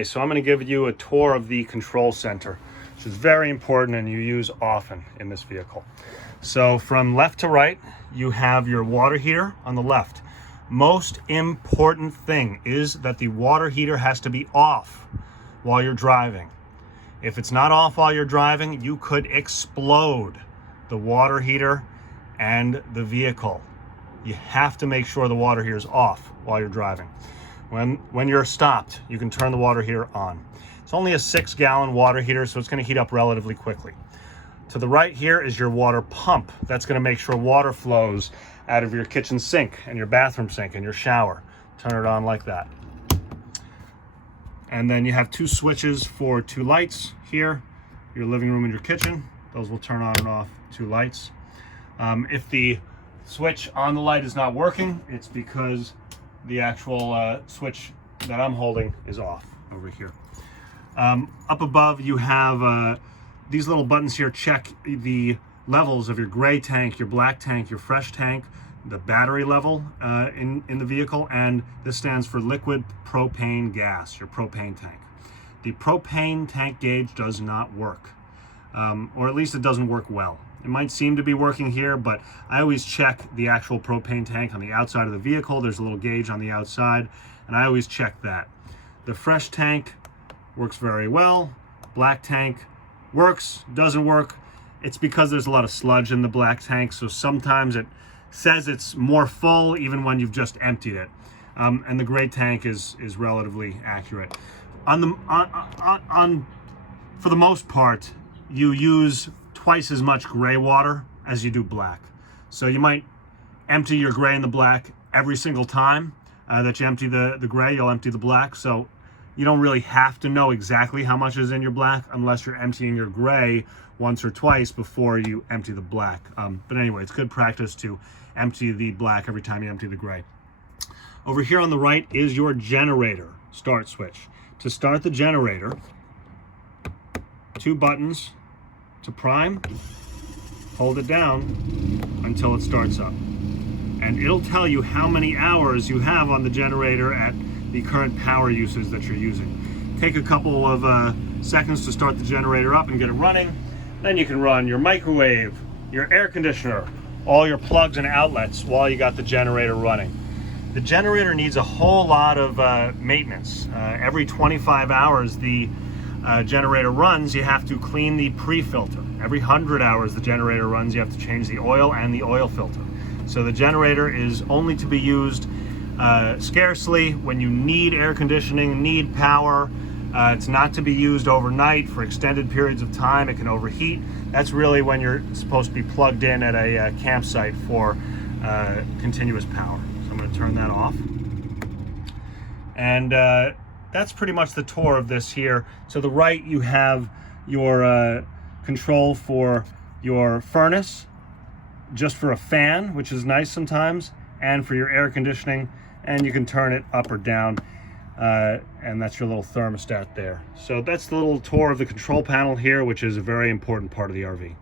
Okay, so I'm going to give you a tour of the control center, which is very important and you use often in this vehicle. So from left to right, you have your water heater on the left. Most important thing is that the water heater has to be off while you're driving. If it's not off while you're driving, you could explode the water heater and the vehicle. You have to make sure the water heater is off while you're driving. When you're stopped, you can turn the water heater on. It's only a 6-gallon water heater, so it's going to heat up relatively quickly. To the right here is your water pump. That's going to make sure water flows out of your kitchen sink and your bathroom sink and your shower. Turn it on like that. And then you have 2 switches for 2 lights here, your living room and your kitchen. Those will turn on and off 2 lights. If the switch on the light is not working, it's because the actual switch that I'm holding is off over here. Up above you have these little buttons here. Check the levels of your gray tank, your black tank, your fresh tank, the battery level in the vehicle, and this stands for liquid propane gas, your propane tank. The propane tank gauge does not work, or at least it doesn't work well. It might seem to be working here, but I always check the actual propane tank on the outside of the vehicle. There's a little gauge on the outside, and I always check that. The fresh tank works very well. Black tank works, doesn't work. It's because there's a lot of sludge in the black tank, so sometimes it says it's more full even when you've just emptied it. And the gray tank is relatively accurate. For the most part, you use twice as much gray water as you do black. So you might empty your gray and the black every single time that you empty the gray, you'll empty the black. So you don't really have to know exactly how much is in your black unless you're emptying your gray once or twice before you empty the black. But anyway, it's good practice to empty the black every time you empty the gray. Over here on the right is your generator start switch. To start the generator, 2 buttons. To prime, hold it down until it starts up. And it'll tell you how many hours you have on the generator at the current power usage that you're using. Take a couple of seconds to start the generator up and get it running. Then you can run your microwave, your air conditioner, all your plugs and outlets while you got the generator running. The generator needs a whole lot of maintenance. Every 25 hours, the generator runs, you have to clean the pre-filter. Every 100 hours the generator runs, you have to change the oil and the oil filter. So the generator is only to be used scarcely when you need air conditioning, need power. It's not to be used overnight for extended periods of time. It can overheat. That's really when you're supposed to be plugged in at a campsite for continuous power. So I'm going to turn that off. And that's pretty much the tour of this here. To the right, you have your control for your furnace, just for a fan, which is nice sometimes, and for your air conditioning, and you can turn it up or down, and that's your little thermostat there. So that's the little tour of the control panel here, which is a very important part of the RV.